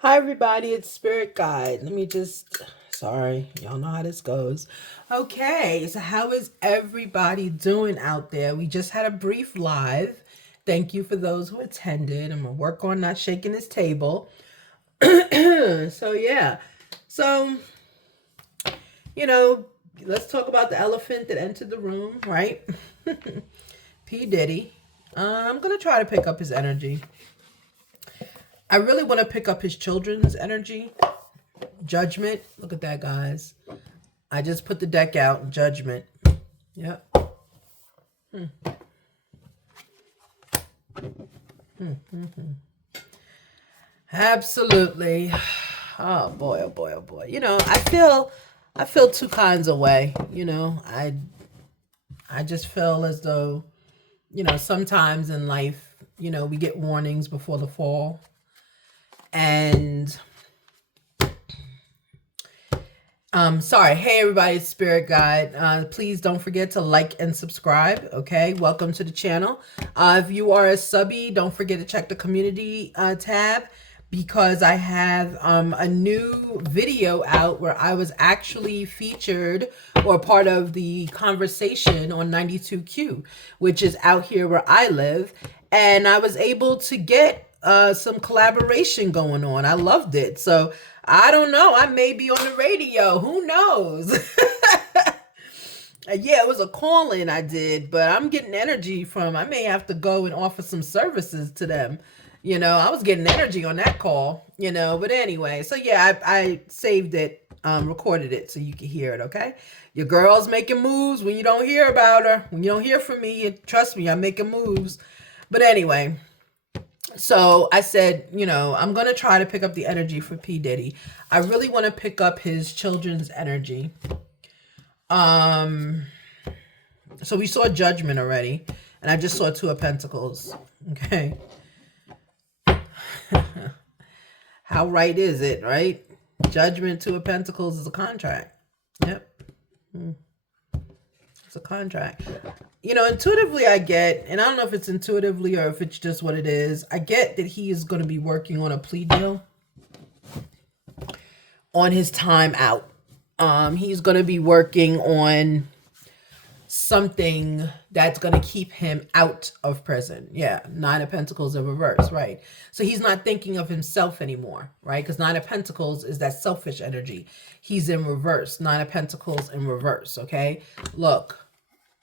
Hi, everybody. It's Spirit Guide. Sorry, y'all know how this goes. Okay, so how is everybody doing out there? We just had a brief live. Thank you for those who attended. I'm gonna work on not shaking this table. Yeah. So, you know, let's talk about the elephant that entered the room, right? P. Diddy. I'm gonna try to pick up his energy. I really want to pick up his children's energy. Judgment. Look at that, guys. I just put the deck out. Judgment. Yep. Absolutely. Oh boy, oh boy, oh boy. I feel two kinds of way. I just feel as though, sometimes in life, we get warnings before the fall. And sorry. Hey, everybody, it's Spirit Guide. Please don't forget to like and subscribe. Okay, welcome to the channel. If you are a subby, don't forget to check the community tab because I have a new video out where I was actually featured or part of the conversation on 92Q, which is out here where I live, and I was able to get some collaboration going on. I loved it. So I don't know. I may be on the radio. Who knows? Yeah, it was a call in I did, but I'm getting energy from. I may have to go and offer some services to them. I was getting energy on that call, but anyway. So yeah, I saved it, recorded it so you can hear it, okay? Your girl's making moves when you don't hear about her. When you don't hear from me, trust me, I'm making moves. But anyway, so I said, I'm going to try to pick up the energy for P. Diddy. I really want to pick up his children's energy. So we saw Judgment already, and I just saw Two of Pentacles. Okay. How right is it, right? Judgment, Two of Pentacles is a contract. Yep. It's a contract. Intuitively I get, and I don't know if it's intuitively or if it's just what it is, I get that he is going to be working on a plea deal on his time out. He's going to be working on something that's going to keep him out of prison. Yeah, Nine of Pentacles in reverse, right? So he's not thinking of himself anymore, right? Because Nine of Pentacles is that selfish energy. He's in reverse. Nine of Pentacles in reverse, okay? Look.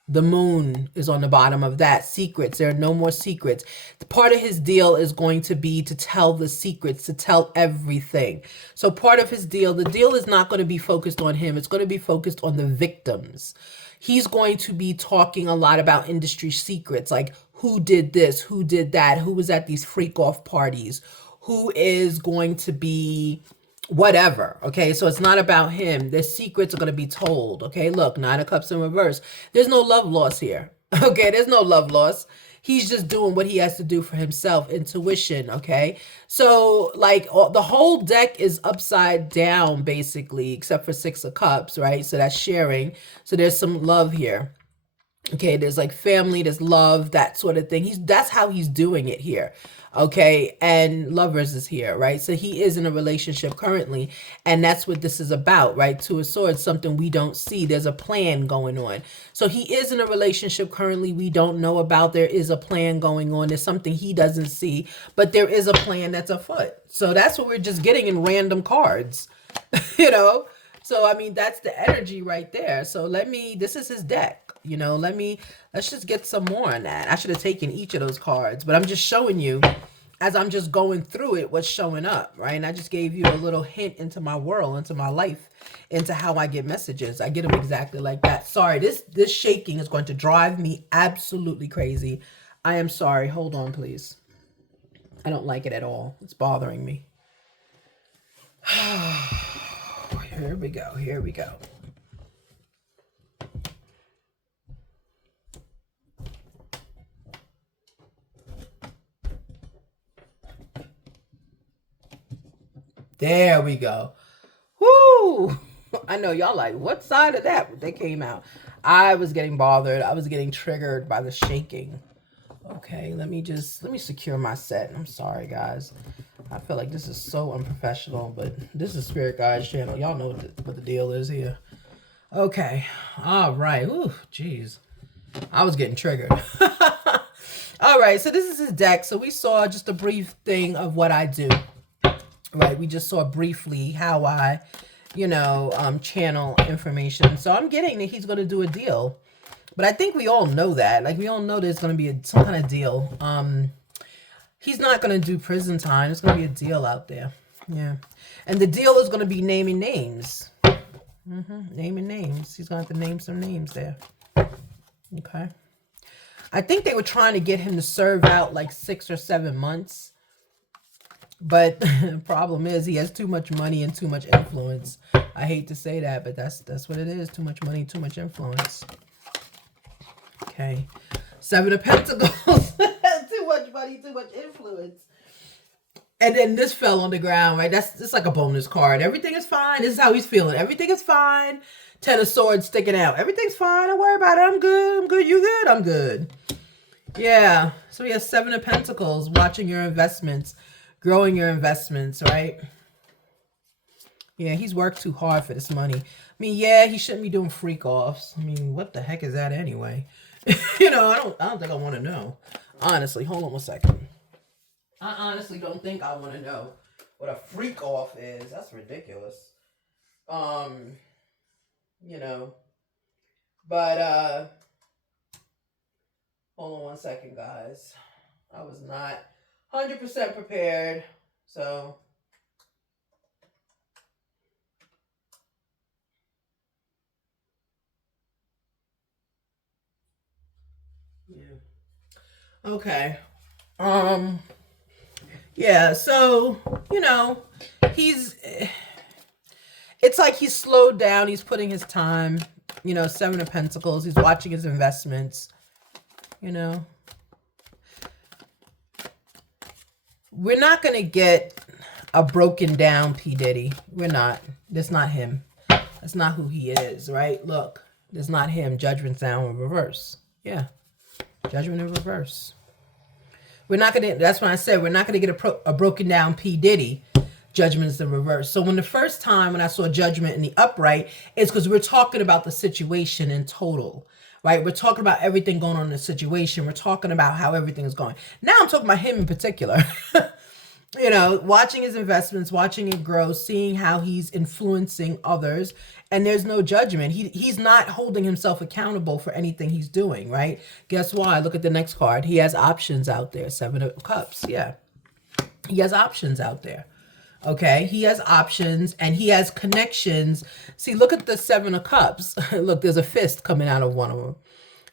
The moon is on the bottom of that. Secrets. There are no more secrets. Part of his deal is going to be to tell the secrets, to tell everything. So part of his deal, the deal is not going to be focused on him. It's going to be focused on the victims. He's going to be talking a lot about industry secrets, like who did this, who did that, who was at these freak off parties, who is going to be whatever. Okay, so it's not about him. The secrets are going to be told. Okay, look, Nine of Cups in reverse. There's no love loss here. Okay, there's no love loss. He's just doing what he has to do for himself. Intuition. Okay, so like the whole deck is upside down basically, except for Six of Cups, right? So that's sharing. So there's some love here. Okay, there's like family, there's love, that sort of thing. That's how he's doing it here. Okay, and Lovers is here, right? So he is in a relationship currently, and that's what this is about, right? Two of Swords, something we don't see. There's a plan going on. So he is in a relationship currently we don't know about. There is a plan going on. There's something he doesn't see, but there is a plan that's afoot. So that's what we're just getting in random cards, you know? So, I mean, that's the energy right there. So this is his deck. Let's just get some more on that. I should have taken each of those cards, but I'm just showing you as I'm just going through it, what's showing up, right? And I just gave you a little hint into my world, into my life, into how I get messages. I get them exactly like that. Sorry, this shaking is going to drive me absolutely crazy. I am sorry. Hold on, please. I don't like it at all. It's bothering me. Here we go. Here we go. There we go. Whoo! I know y'all like, what side of that they came out? I was getting bothered. I was getting triggered by the shaking. Okay, let me secure my set. I'm sorry, guys. I feel like this is so unprofessional, but this is Spirit Guides channel. Y'all know what the deal is here. Okay. All right. Ooh, jeez. I was getting triggered. All right. So this is his deck. So we saw just a brief thing of what I do. Right. We just saw briefly how I, channel information. So I'm getting that he's going to do a deal. But I think we all know that. Like, we all know there's going to be some kind of deal. He's not going to do prison time. There's going to be a deal out there. Yeah. And the deal is going to be naming names. Naming names. He's going to have to name some names there. Okay. I think they were trying to get him to serve out like 6 or 7 months. But the problem is he has too much money and too much influence. I hate to say that, but that's what it is. Too much money, too much influence. Okay. 7 of Pentacles. Too much money, too much influence. And then this fell on the ground, right? That's just like a bonus card. Everything is fine. This is how he's feeling. Everything is fine. 10 of Swords sticking out. Everything's fine. Don't worry about it. I'm good. I'm good. You good? I'm good. Yeah. So we have 7 of Pentacles. Watching your investments. Growing your investments, right? Yeah, he's worked too hard for this money. I mean, yeah, he shouldn't be doing freak offs. I mean, what the heck is that anyway? I don't think I want to know. Honestly, hold on one second. I honestly don't think I want to know what a freak off is. That's ridiculous. But hold on one second, guys. I was not 100% prepared. So yeah. Okay. Yeah, so, it's like he's slowed down. He's putting his time, 7 of Pentacles. He's watching his investments, We're not going to get a broken down P. Diddy. We're not. That's not him. That's not who he is, right? Look, that's not him. Judgment's down in reverse. Yeah. Judgment in reverse. We're not going to, that's when I said, we're not going to get a broken down P. Diddy. Judgment is the reverse. So when the first time when I saw Judgment in the upright, it's because we're talking about the situation in total, right? We're talking about everything going on in the situation. We're talking about how everything is going. Now I'm talking about him in particular. Watching his investments, watching it grow, seeing how he's influencing others. And there's no judgment. He's not holding himself accountable for anything he's doing, right? Guess why? Look at the next card. He has options out there. 7 of Cups. Yeah. He has options out there. Okay. He has options and he has connections. See, look at the 7 of Cups. Look, there's a fist coming out of one of them.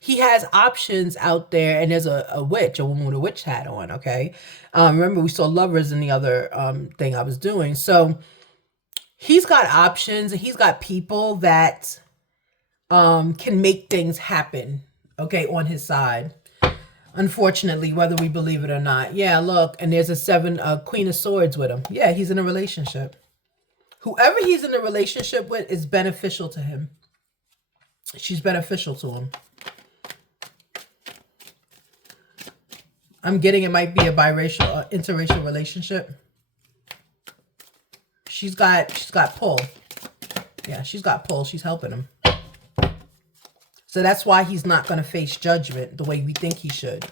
He has options out there, and there's a witch, a woman with a witch hat on, okay? Remember, we saw Lovers in the other thing I was doing. So he's got options, and he's got people that can make things happen, okay, on his side. Unfortunately, whether we believe it or not. Yeah, look, and there's a Queen of Swords with him. Yeah, he's in a relationship. Whoever he's in a relationship with is beneficial to him. She's beneficial to him. I'm getting it might be a biracial, interracial relationship. She's got pull. Yeah, she's got pull. She's helping him. So that's why he's not going to face judgment the way we think he should.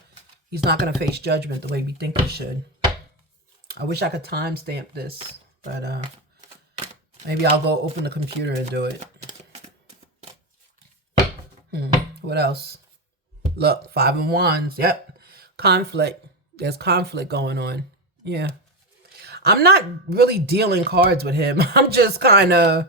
He's not going to face judgment the way we think he should. I wish I could timestamp this, but maybe I'll go open the computer and do it. What else? Look, 5 of Wands. Yep. Conflict. There's conflict going on. Yeah. I'm not really dealing cards with him. I'm just kind of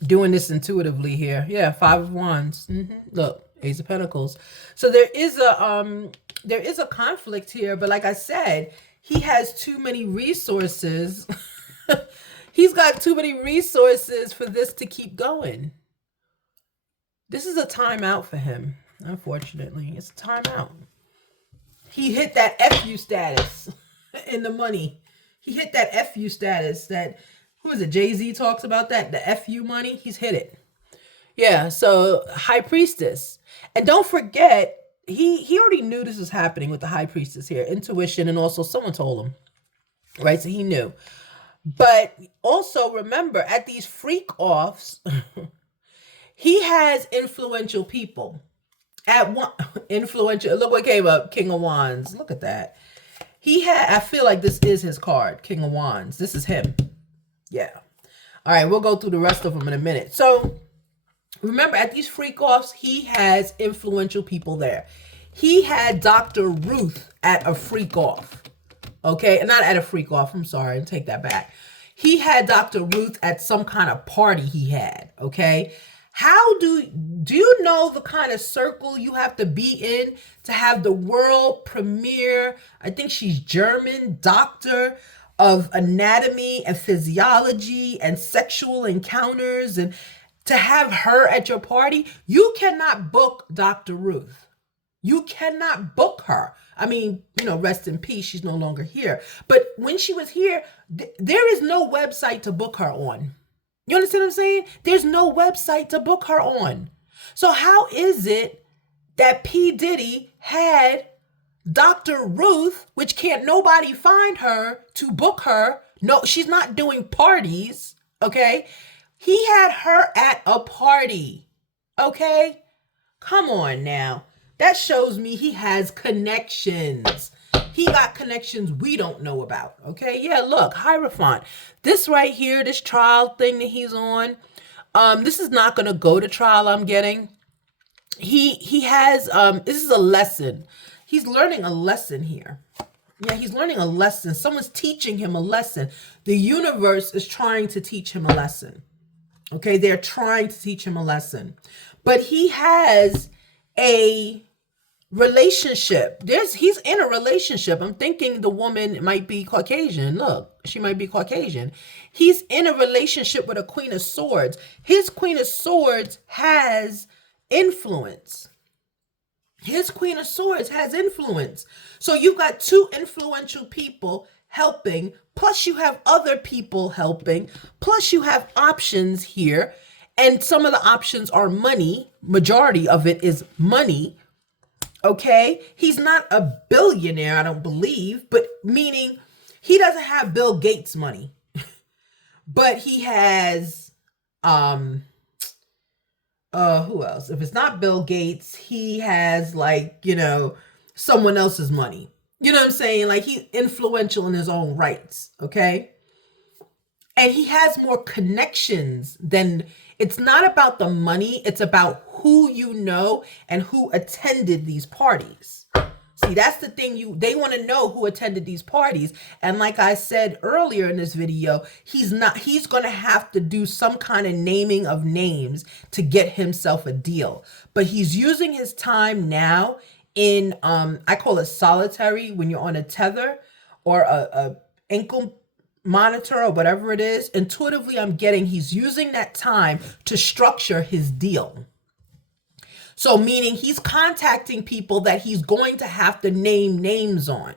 doing this intuitively here. Yeah, 5 of Wands. Look, Ace of Pentacles. So there is a conflict here, but like I said, he has too many resources. He's got too many resources for this to keep going. This is a timeout for him, unfortunately. It's a timeout. He hit that FU status in the money. He hit that FU status that, who is it? Jay-Z talks about that, the FU money. He's hit it. Yeah, so High Priestess. And don't forget, he already knew this was happening with the High Priestess here. Intuition, and also someone told him. right? So he knew. But also remember, at these freak offs, he has influential people. At one influential, look what came up, King of Wands. Look at that. He had, I feel like this is his card, King of Wands. This is him. Yeah. All right, we'll go through the rest of them in a minute. So remember, at these freak offs, he has influential people there. He had Dr. Ruth at a freak off. Okay, not at a freak off. I'm sorry, take that back. He had Dr. Ruth at some kind of party he had. Okay, how do you know the kind of circle you have to be in to have the world premiere? I think she's German doctor of anatomy and physiology and sexual encounters, and to have her at your party, you cannot book Dr. Ruth. You cannot book her. I mean, rest in peace. She's no longer here. But when she was here, there is no website to book her on. You understand what I'm saying? There's no website to book her on. So how is it that P. Diddy had Dr. Ruth, which can't nobody find her to book her? No, she's not doing parties. Okay. He had her at a party. Okay. Come on now. That shows me he has connections. He got connections we don't know about. Okay. Yeah. Look, Hierophant. This right here, this trial thing that he's on. This is not going to go to trial. I'm getting. He has. This is a lesson. He's learning a lesson here. Yeah, he's learning a lesson. Someone's teaching him a lesson. The universe is trying to teach him a lesson. Okay, they're trying to teach him a lesson. But he has a relationship. He's in a relationship. I'm thinking the woman might be Caucasian. Look, she might be Caucasian. He's in a relationship with a Queen of Swords. His Queen of Swords has influence. His Queen of Swords has influence. So you've got two influential people helping, plus you have other people helping, plus you have options here. And some of the options are money. Majority of it is money. Okay. He's not a billionaire, I don't believe, but meaning he doesn't have Bill Gates money, but he has, who else? If it's not Bill Gates, he has someone else's money. You know what I'm saying? Like he's influential in his own rights. Okay. And he has more connections than, it's not about the money. It's about who you know and who attended these parties. See, that's the thing. They want to know who attended these parties. And like I said earlier in this video, he's going to have to do some kind of naming of names to get himself a deal. But he's using his time now in, I call it solitary, when you're on a tether or a ankle monitor or whatever it is. Intuitively, I'm getting he's using that time to structure his deal. So meaning he's contacting people that he's going to have to name names on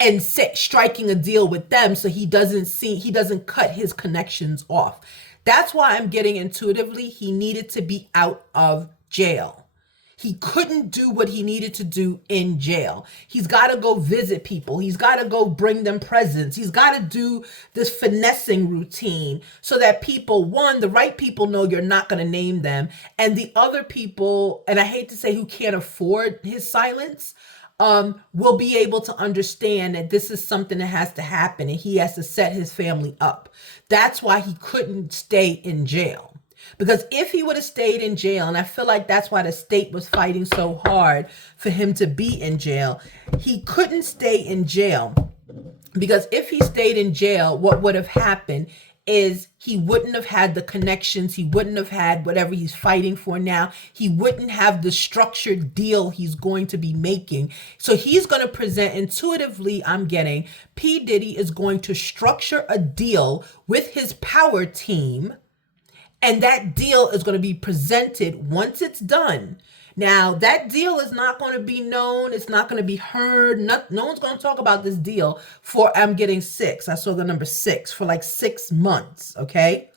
and striking a deal with them so he doesn't cut his connections off. That's why I'm getting intuitively he needed to be out of jail. He couldn't do what he needed to do in jail. He's got to go visit people. He's got to go bring them presents. He's got to do this finessing routine so that people, one, the right people know you're not going to name them. And the other people, and I hate to say who can't afford his silence, will be able to understand that this is something that has to happen and he has to set his family up. That's why he couldn't stay in jail. Because if he would have stayed in jail, and I feel like that's why the state was fighting so hard for him to be in jail, he couldn't stay in jail. Because if he stayed in jail, what would have happened is he wouldn't have had the connections. He wouldn't have had whatever he's fighting for now. He wouldn't have the structured deal he's going to be making. So he's going to present intuitively, I'm getting, P. Diddy is going to structure a deal with his power team. And that deal is going to be presented once it's done. Now, that deal is not going to be known. It's not going to be heard. No one's going to talk about this deal for, I'm getting 6. I saw the number 6 for like 6 months. Okay.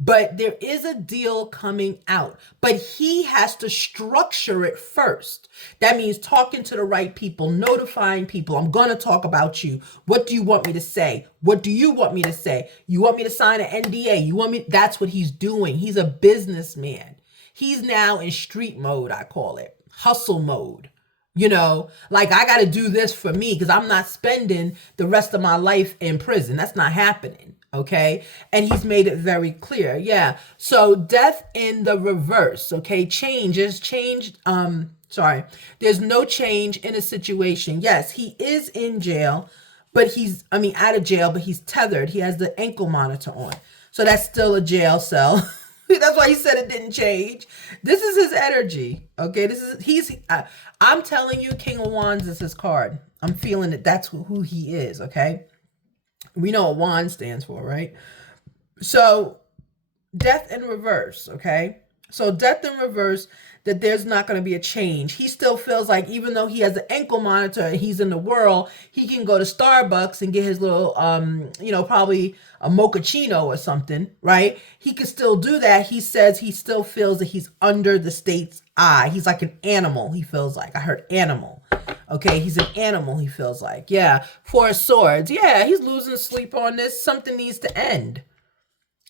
But there is a deal coming out, but he has to structure it first. That means talking to the right people, notifying people. I'm going to talk about you. What do you want me to say? What do you want me to say? You want me to sign an NDA? You want me? That's what he's doing. He's a businessman. He's now in street mode, I call it. Hustle mode. You know, like I got to do this for me because I'm not spending the rest of my life in prison. That's not happening. Okay. And he's made it very clear. Yeah. So death in the reverse. Okay. Change is changed. There's no change in a situation. Yes, he is in jail, but out of jail, but he's tethered. He has the ankle monitor on. So that's still a jail cell. That's why he said it didn't change. This is his energy. Okay. I'm telling you, King of Wands is his card. I'm feeling that that's who he is. Okay. We know what wand stands for, right? So death in reverse. Okay. So death in reverse, that there's not going to be a change. He still feels like even though he has an ankle monitor and he's in the world, he can go to Starbucks and get his little, probably a mochaccino or something, right? He can still do that. He says he still feels that he's under the state's eye. He's like an animal, he feels like. I heard animal. Okay, he's an animal, he feels like. Yeah, Four of Swords. Yeah, he's losing sleep on this. Something needs to end.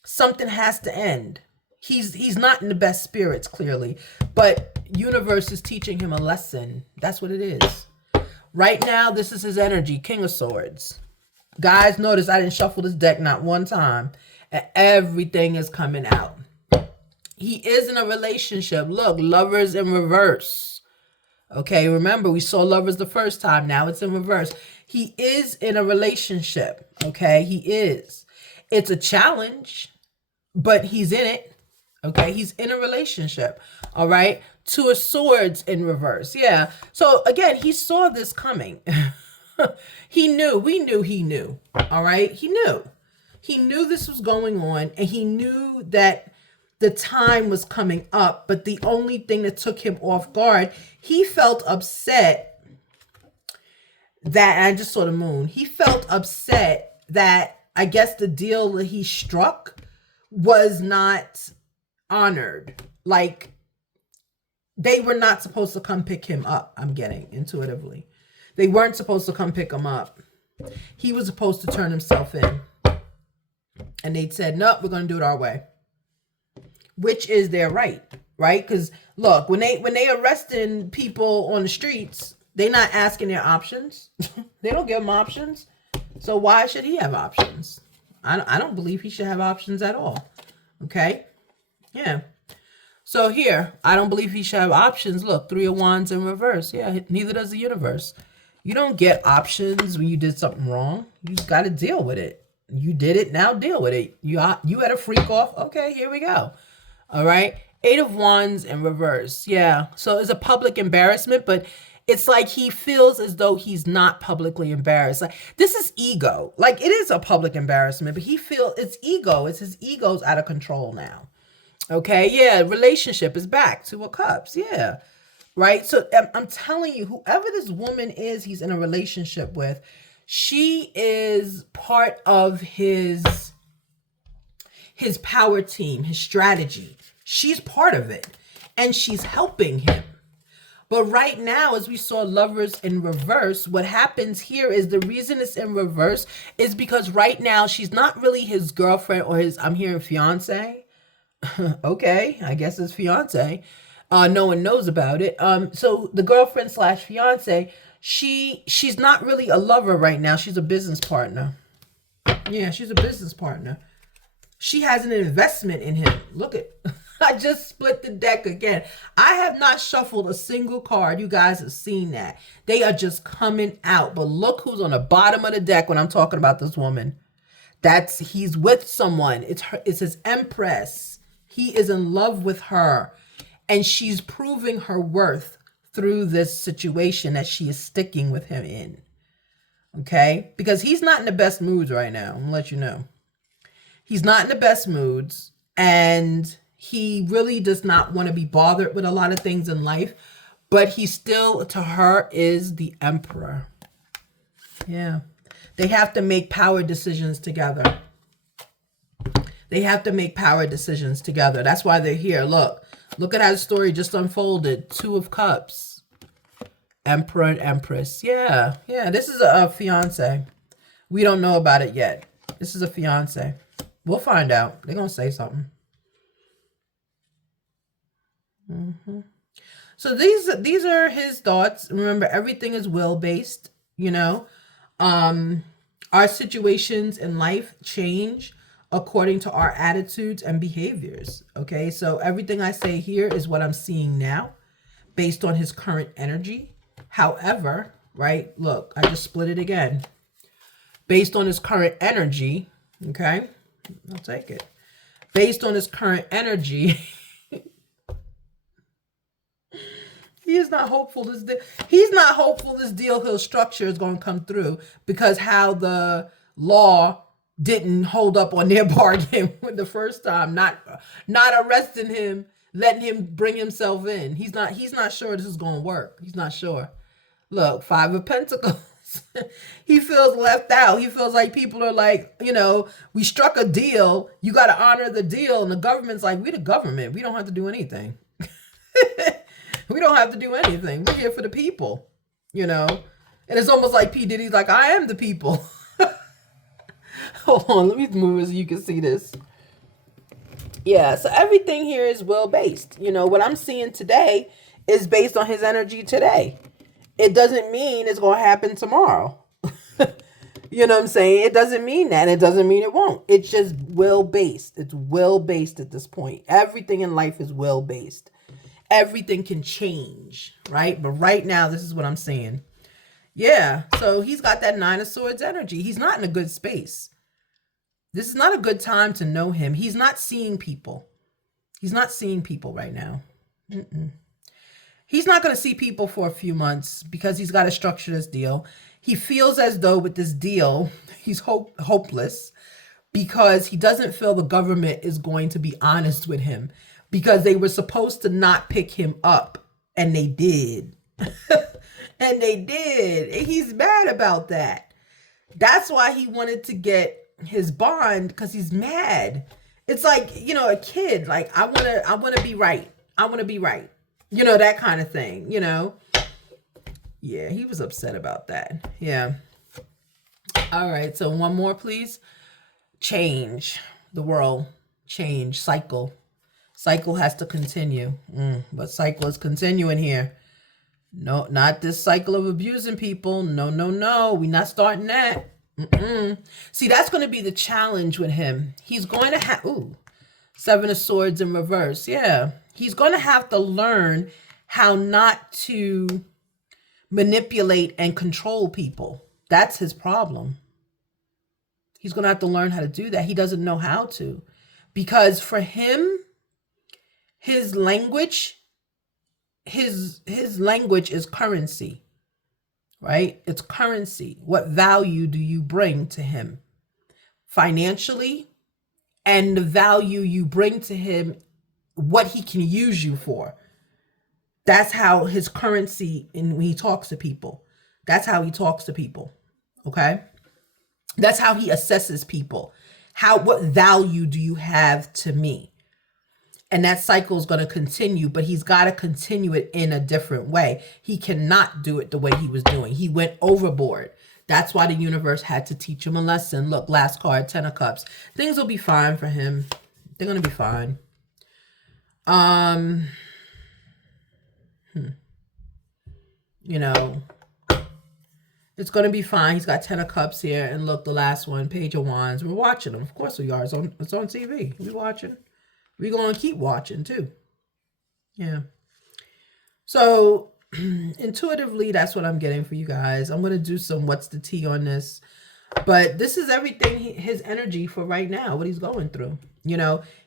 Something has to end. He's not in the best spirits, clearly, but universe is teaching him a lesson. That's what it is. Right now, this is his energy, King of Swords. Guys, notice I didn't shuffle this deck not one time, and everything is coming out. He is in a relationship. Look, Lovers in reverse. Okay, remember, we saw Lovers the first time. Now it's in reverse. He is in a relationship. Okay, he is. It's a challenge, but he's in it. Okay, he's in a relationship. All right. Two of Swords in reverse. Yeah. So again, he saw this coming. He knew. We knew he knew. All right. He knew. He knew this was going on, and he knew that the time was coming up. But the only thing that took him off guard, he felt upset that, I just saw the moon. He felt upset that I guess the deal that he struck was not honored. Like they were not supposed to come pick him up. I'm getting intuitively. They weren't supposed to come pick him up. He was supposed to turn himself in. And they said, nope, we're going to do it our way. Which is their right, right? Because look, when they arresting people on the streets, they're not asking their options. They don't give them options. So why should he have options? I don't believe he should have options at all. Okay. Yeah. So here, I don't believe he should have options. Look, Three of Wands in reverse. Yeah, neither does the universe. You don't get options when you did something wrong. You just got to deal with it. You did it, now deal with it. You had a freak off. Okay, here we go. All right. Eight of Wands in reverse. Yeah. So it's a public embarrassment, but it's like he feels as though he's not publicly embarrassed. Like this is ego. Like it is a public embarrassment, but he feels it's ego. It's his ego's out of control now. Okay, yeah, relationship is back. Two of Cups, yeah, right? So I'm telling you, whoever this woman is he's in a relationship with, she is part of his power team, his strategy. She's part of it, and she's helping him. But right now, as we saw Lovers in reverse, what happens here is the reason it's in reverse is because right now she's not really his girlfriend or his, I'm hearing fiance. Okay, I guess it's fiance. No one knows about it. So the girlfriend slash fiance, she's not really a lover right now. She's a business partner. Yeah, she's a business partner. She has an investment in him. Look at, I just split the deck again. I have not shuffled a single card. You guys have seen that. They are just coming out. But look who's on the bottom of the deck when I'm talking about this woman. He's with someone. It's his Empress. He is in love with her, and she's proving her worth through this situation that she is sticking with him in. Okay? Because he's not in the best moods right now. I'm going to let you know. He's not in the best moods, and he really does not want to be bothered with a lot of things in life, but he still, to her, is the emperor. Yeah. They have to make power decisions together. They have to make power decisions together. That's why they're here. Look at how the story just unfolded. Two of Cups, Emperor and Empress. Yeah, this is a fiance. We don't know about it yet. This is a fiance. We'll find out. They're gonna say something. So these are his thoughts. Remember, everything is will based. Our situations in life change according to our attitudes and behaviors. Okay, so everything I say here is what I'm seeing now based on his current energy. However, right, look, I just split it again. Based on his current energy, okay, I'll take it. Based on his current energy, he's not hopeful this deal he'll structure is going to come through, because how the law didn't hold up on their bargain with the first time, not arresting him, letting him bring himself in. He's not sure this is going to work. He's not sure. Look, Five of Pentacles. He feels left out. He feels like people are like, we struck a deal. You got to honor the deal. And the government's like, we the government. We don't have to do anything. We don't have to do anything. We're here for the people, And it's almost like P. Diddy's like, I am the people. Hold on, let me move so you can see this. Yeah, so everything here is will-based. What I'm seeing today is based on his energy today. It doesn't mean it's going to happen tomorrow. You know what I'm saying? It doesn't mean that. It doesn't mean it won't. It's just will-based. It's will-based at this point. Everything in life is will-based. Everything can change, right? But right now, this is what I'm saying. Yeah, so he's got that Nine of Swords energy. He's not in a good space. This is not a good time to know him. He's not seeing people. He's not seeing people right now. He's not going to see people for a few months because he's got to structure this deal. He feels as though with this deal, he's hopeless because he doesn't feel the government is going to be honest with him, because they were supposed to not pick him up, and they did. And they did. And he's mad about that. That's why he wanted to get his bond, because he's mad. It's like, a kid, like, I want to be right. I want to be right. That kind of thing, Yeah, he was upset about that. Yeah. All right. So one more, please. Change. The world. Change. Cycle. Cycle has to continue. But cycle is continuing here. No, not this cycle of abusing people. No. We're not starting that. See, that's going to be the challenge with him. He's going to have, Seven of Swords in reverse. Yeah. He's going to have to learn how not to manipulate and control people. That's his problem. He's going to have to learn how to do that. He doesn't know how to, because for him, his language is currency, right? It's currency. What value do you bring to him financially, and the value you bring to him, what he can use you for? That's how his currency, and when he talks to people, that's how he talks to people. Okay. That's how he assesses people. What value do you have to me? And that cycle is going to continue, but he's got to continue it in a different way. He cannot do it the way he was doing. He went overboard. That's why the universe had to teach him a lesson. Look, last card, Ten of Cups. Things will be fine for him. They're going to be fine. It's going to be fine. He's got Ten of Cups here. And look, the last one, Page of Wands. We're watching him. Of course we are. It's on TV. We're watching. We're going to keep watching too. Yeah. So intuitively, that's what I'm getting for you guys. I'm going to do some what's the tea on this. But this is everything, his energy for right now, what he's going through.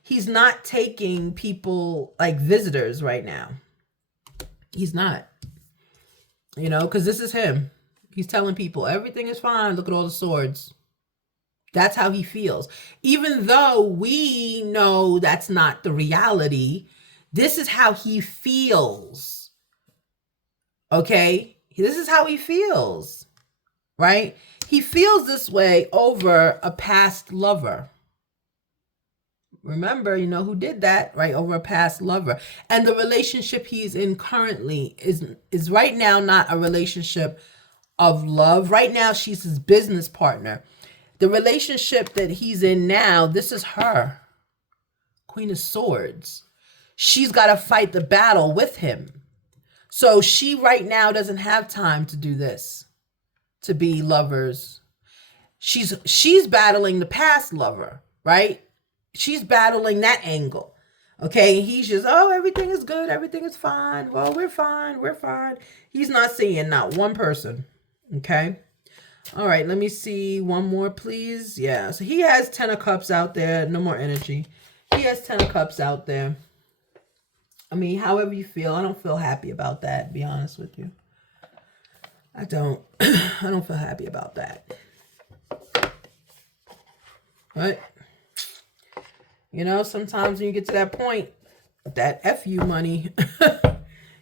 He's not taking people like visitors right now. He's not. Because this is him. He's telling people everything is fine. Look at all the swords. That's how he feels. Even though we know that's not the reality, this is how he feels. Okay? This is how he feels. Right? He feels this way over a past lover. Remember, you know who did that, right? Over a past lover. And the relationship he's in currently is right now not a relationship of love. Right now, she's his business partner. The relationship that he's in now, this is her. Queen of Swords. She's got to fight the battle with him. So she right now doesn't have time to do this, to be lovers. She's battling the past lover, right? She's battling that angle. Okay, he's just, oh, everything is good, everything is fine. Well, we're fine, we're fine. He's not seeing not one person. Okay. All right, let me see one more, please. Yeah, so he has 10 of Cups out there. No more energy. He has 10 of Cups out there. I mean, however you feel, I don't feel happy about that, to be honest with you. I don't feel happy about that. But, you know, sometimes when you get to that point, that FU money,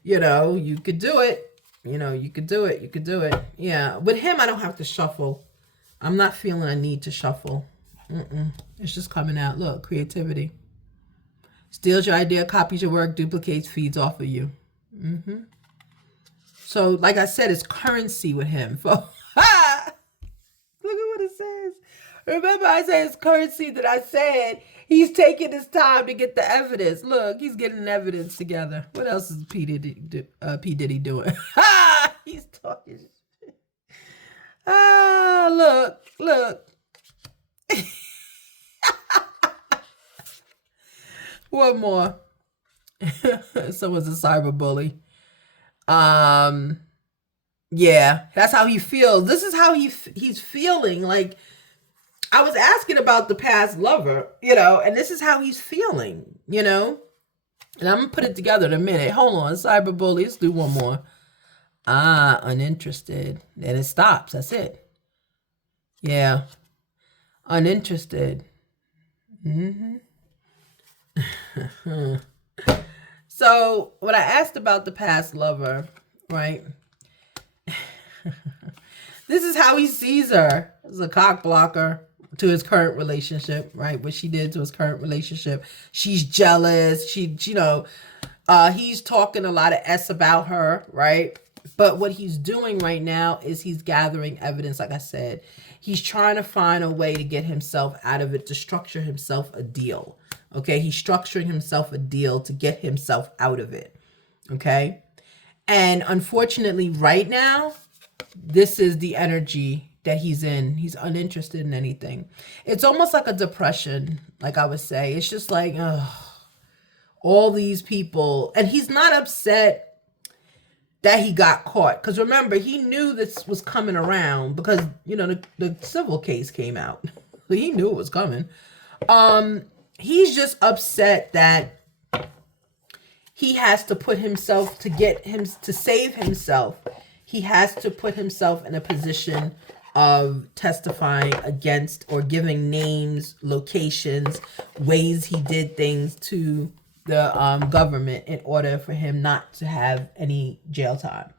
you know, you could do it. You know, you could do it. You could do it. Yeah. With him, I don't have to shuffle. I'm not feeling I need to shuffle. It's just coming out. Look, creativity. Steals your idea, copies your work, duplicates, feeds off of you. So, like I said, it's currency with him. Look at what it says. Remember, I said it's currency that I said he's taking his time to get the evidence. Look, he's getting evidence together. What else is P. Diddy doing? He's talking shit. Look. One more. Someone's a cyber bully. Yeah, that's how he feels. This is how he's feeling. Like, I was asking about the past lover, you know, and this is how he's feeling, you know. And I'm gonna put it together in a minute. Hold on, cyber bully. Let's do one more. Uninterested. And it stops. That's it. Yeah. Uninterested. So when I asked about the past lover, right? This is how he sees her as a cock blocker to his current relationship, right? What she did to his current relationship. She's jealous. You know, he's talking a lot of S about her, right? But what he's doing right now is he's gathering evidence. Like I said, he's trying to find a way to get himself out of it, to structure himself a deal. Okay, he's structuring himself a deal to get himself out of it. Okay, and unfortunately, right now, this is the energy that he's in. He's uninterested in anything. It's almost like a depression, like I would say. It's just like, all these people, and he's not upset that he got caught. Because remember, he knew this was coming around because, you know, the civil case came out. He knew it was coming. He's just upset that he has to put himself, to save himself, he has to put himself in a position of testifying against or giving names, locations, ways he did things to the government in order for him not to have any jail time,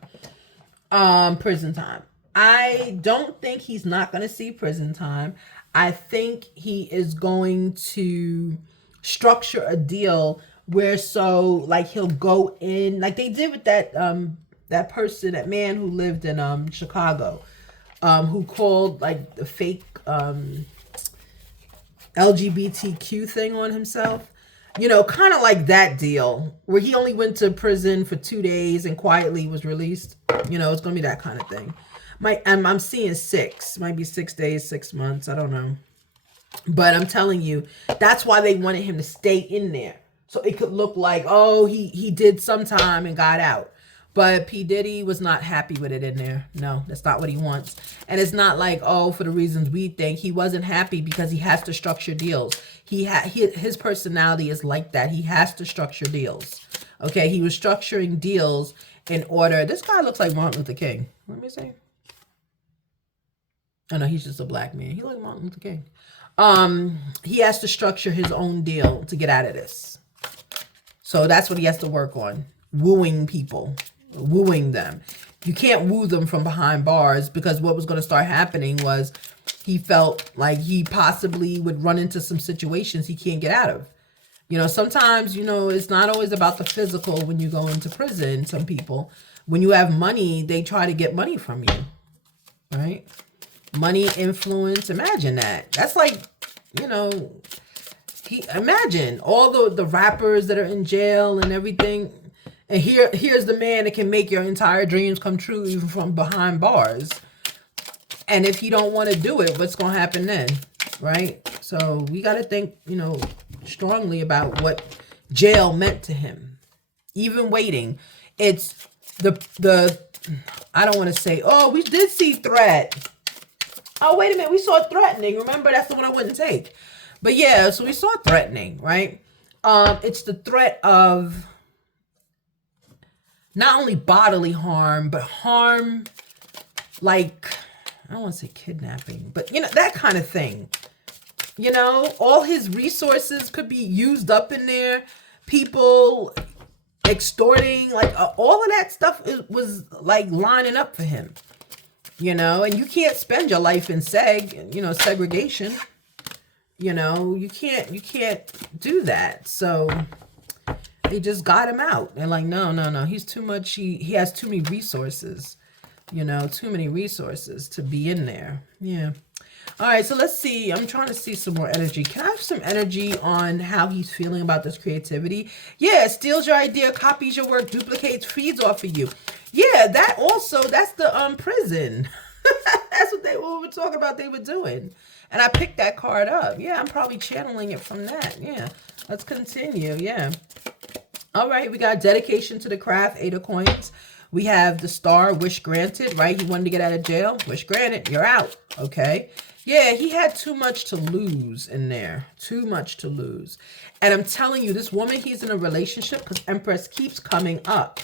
prison time. I don't think he's not going to see prison time. I think he is going to structure a deal where, so like, he'll go in like they did with that that man who lived in Chicago, who called like the fake LGBTQ thing on himself. You know, kind of like that deal where he only went to prison for 2 days and quietly was released. You know, it's going to be that kind of thing. I'm seeing 6. Might be 6 days, 6 months. I don't know. But I'm telling you, that's why they wanted him to stay in there. So it could look like, oh, he did some time and got out. But P. Diddy was not happy with it in there. No, that's not what he wants. And it's not like, oh, for the reasons we think. He wasn't happy because he has to structure deals. His personality is like that. He has to structure deals. Okay, he was structuring deals in order. This guy looks like Martin Luther King. Let me see. Oh, no, he's just a black man. He looks like Martin Luther King. He has to structure his own deal to get out of this. So that's what he has to work on. Wooing people. Wooing them. You can't woo them from behind bars, because what was going to start happening was he felt like he possibly would run into some situations he can't get out of. You know, sometimes, you know, it's not always about the physical when you go into prison. Some people, when you have money, they try to get money from you, right? Money, influence. Imagine that. That's like, you know, imagine all the rappers that are in jail and everything. And here's the man that can make your entire dreams come true even from behind bars. And if you don't want to do it, what's going to happen then? Right? So we got to think, you know, strongly about what jail meant to him. Even waiting. It's the I don't want to say, oh, we did see threat. Oh, wait a minute. We saw threatening. Remember, that's the one I wouldn't take. But yeah, so we saw threatening, right? It's the threat of not only bodily harm, but harm like, I don't want to say kidnapping, but you know, that kind of thing. You know, all his resources could be used up in there. People extorting, like all of that stuff was like lining up for him. You know, and you can't spend your life in segregation. You know, you can't do that. So they just got him out. They're like, no, he's too much. He has too many resources, you know, too many resources to be in there. Yeah. All right, so let's see. I'm trying to see some more energy. Can I have some energy on how he's feeling about this creativity? Yeah, steals your idea, copies your work, duplicates, feeds off of you. Yeah, that also, that's the prison. That's what we were talking about they were doing. And I picked that card up. Yeah, I'm probably channeling it from that. Yeah, let's continue. Yeah. All right, we got dedication to the craft, 8 of coins. We have the star, wish granted, right? He wanted to get out of jail. Wish granted, you're out. Okay. Yeah, he had too much to lose in there. Too much to lose. And I'm telling you, this woman he's in a relationship, because Empress keeps coming up.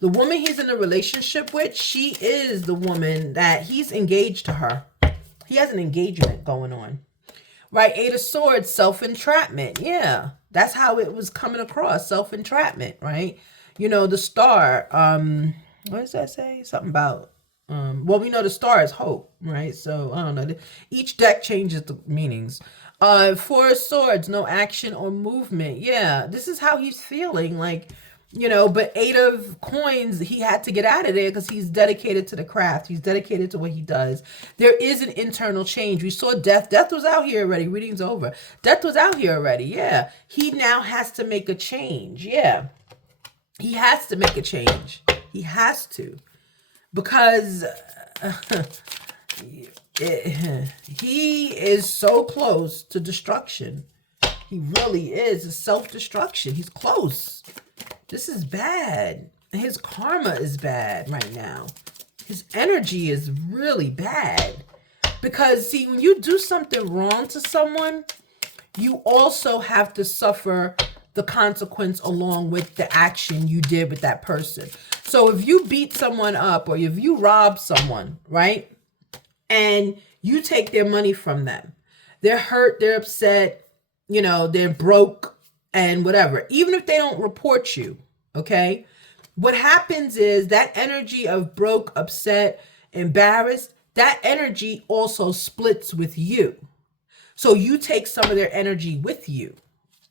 The woman he's in a relationship with, she is the woman that he's engaged to her. He has an engagement going on. Right? 8 of Swords, self-entrapment. Yeah, that's how it was coming across. Self-entrapment, right? You know, the star. What does that say? Something about... well, we know the star is hope, right? So, I don't know. Each deck changes the meanings. 4 of Swords, no action or movement. Yeah, this is how he's feeling. Like, you know, but 8 of coins, he had to get out of there because he's dedicated to the craft. He's dedicated to what he does. There is an internal change. We saw death. Death was out here already. Reading's over. Death was out here already. Yeah. He now has to make a change. Yeah. He has to make a change. He has to. Because he is so close to destruction. He really is. It's self-destruction. He's close. This is bad. His karma is bad right now. His energy is really bad. Because, see, when you do something wrong to someone, you also have to suffer the consequence along with the action you did with that person. So if you beat someone up or if you rob someone, right, and you take their money from them, they're hurt, they're upset, you know, they're broke and whatever, even if they don't report you, okay, what happens is that energy of broke, upset, embarrassed, that energy also splits with you. So you take some of their energy with you.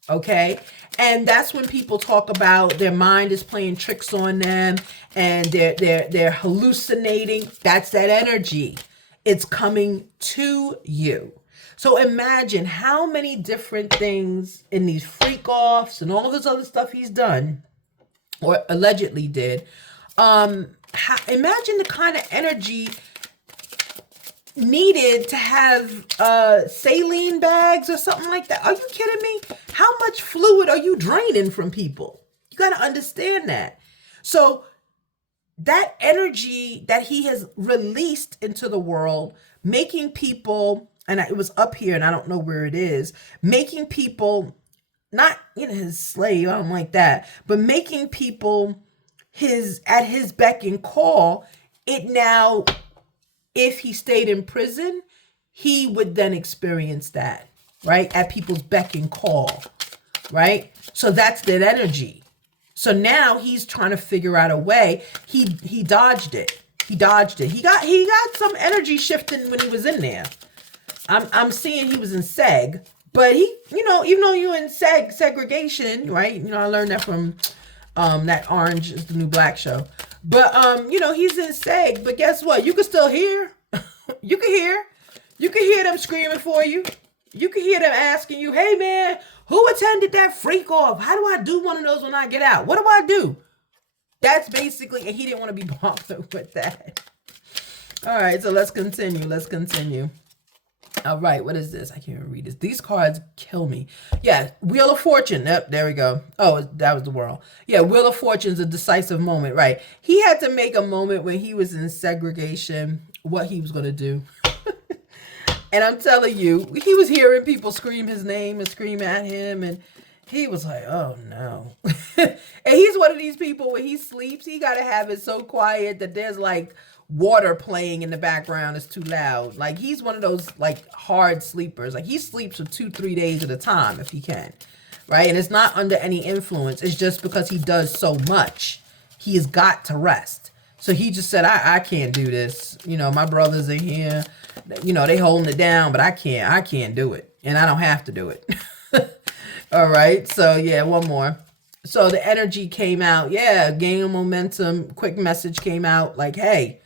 Okay. And that's when people talk about their mind is playing tricks on them and they're hallucinating. That's that energy. It's coming to you. So imagine how many different things in these freak offs and all this other stuff he's done or allegedly did. Imagine the kind of energy needed to have saline bags or something like that. Are you kidding me? How much fluid are you draining from people? You got to understand that. So that energy that he has released into the world, making people, and it was up here and I don't know where it is, making people not, you know, his slave, I don't like that, but making people at his beck and call, it now, if he stayed in prison, he would then experience that, right? At people's beck and call, right? So that's that energy. So now he's trying to figure out a way. He dodged it. He dodged it. He got some energy shifting when he was in there. I'm seeing he was in seg, But he, even though you're in segregation, right? I learned that from that Orange is the New Black show. But he's in seg, but guess what? You can still hear. You can hear. You can hear them screaming for you. You can hear them asking you, hey man, who attended that freak off? How do I do one of those when I get out? What do I do? That's basically, and he didn't want to be bothered with that. All right, so let's continue. Let's continue. All right, what is this? I can't even read this. These cards kill me. Yeah, Wheel of Fortune. Yep, there we go. Oh, that was the world. Yeah, Wheel of Fortune is a decisive moment, right? He had to make a moment when he was in segregation, what he was going to do. And I'm telling you, he was hearing people scream his name and scream at him, and he was like, oh no. And he's one of these people, when he sleeps, he got to have it so quiet that there's like water playing in the background. It's too loud. Like, he's one of those like hard sleepers. Like, he sleeps for 2-3 days at a time if he can, right? And it's not under any influence. It's just because he does so much. He has got to rest. So he just said, I can't do this. My brothers in here, they holding it down, but I can't do it. And I don't have to do it. All right. So yeah, one more. So the energy came out. Yeah. Gaining momentum. Quick message came out like, hey,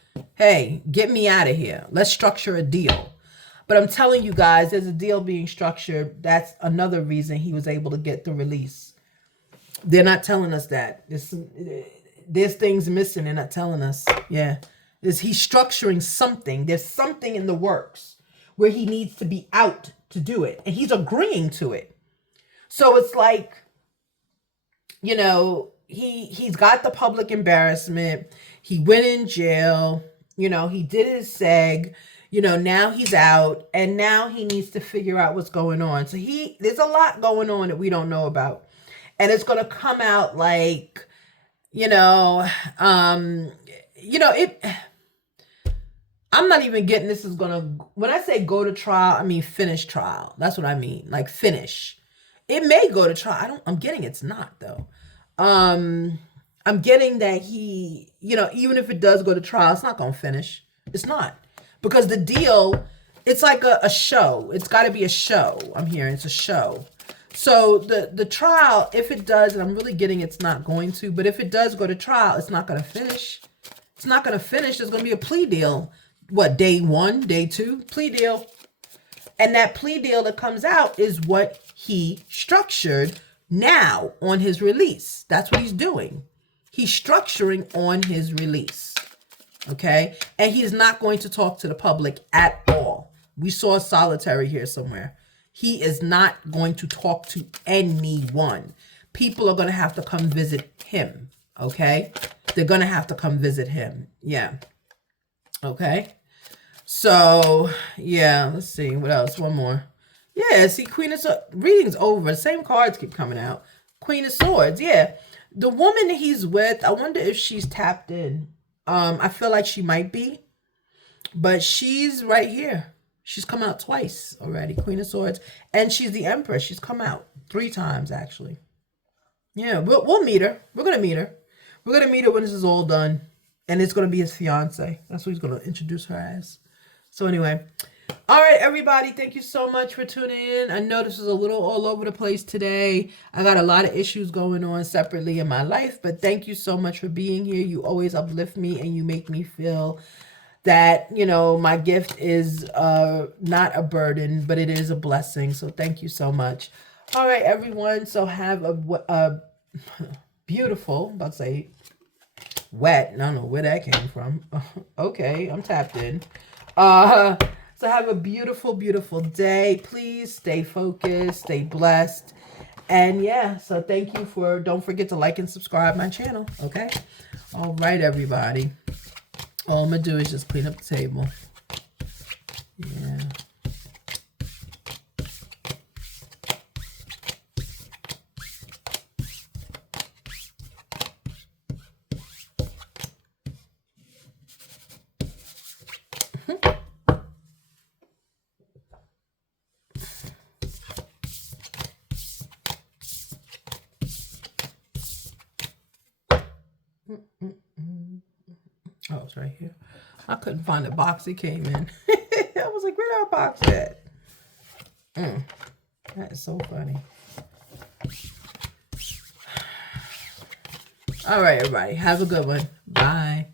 get me out of here. Let's structure a deal. But I'm telling you guys, there's a deal being structured. That's another reason he was able to get the release. They're not telling us that. There's things missing. They're not telling us. Yeah. He's structuring something. There's something in the works where he needs to be out to do it. And he's agreeing to it. So it's like, he's got the public embarrassment. He went in jail. He did his seg. Now he's out. And now he needs to figure out what's going on. So there's a lot going on that we don't know about. And it's going to come out like, I'm not even getting this is going to, when I say go to trial, I mean finish trial. That's what I mean. Like finish. It may go to trial. I'm getting it's not though. I'm getting that he, even if it does go to trial, it's not going to finish. It's not. Because the deal, it's like a show. It's got to be a show. I'm hearing it's a show. So the trial, if it does, and I'm really getting it's not going to, but if it does go to trial, it's not going to finish. It's not going to finish. There's going to be a plea deal. What, day 1, day 2? Plea deal. And that plea deal that comes out is what he structured now on his release. That's what he's doing. He's structuring on his release. Okay? And he's not going to talk to the public at all. We saw solitary here somewhere. He is not going to talk to anyone. People are going to have to come visit him. Okay? They're going to have to come visit him. Yeah. Okay? So, yeah, let's see. What else? One more. Yeah, see, Queen of Swords. Reading's over. The same cards keep coming out. Queen of Swords, yeah. The woman that he's with, I wonder if she's tapped in. I feel like she might be. But she's right here. She's come out twice already. Queen of Swords. And she's the Empress. She's come out 3 times, actually. Yeah, we'll meet her. We're going to meet her. We're going to meet her when this is all done. And it's going to be his fiance. That's what he's going to introduce her as. So anyway, all right, everybody, thank you so much for tuning in. I know this is a little all over the place today. I got a lot of issues going on separately in my life, but thank you so much for being here. You always uplift me and you make me feel that, my gift is not a burden, but it is a blessing. So thank you so much. All right, everyone. So have a beautiful, I'm about to say wet. I don't know where that came from. Okay, I'm tapped in. So have a beautiful, beautiful day. Please stay focused, stay blessed. And yeah, so thank you don't forget to like and subscribe my channel. Okay. All right, everybody. All I'm going to do is just clean up the table. Yeah. Oh, it's right here. I couldn't find the box it came in. I was like, where that box at? That is so funny. All right, everybody. Have a good one. Bye.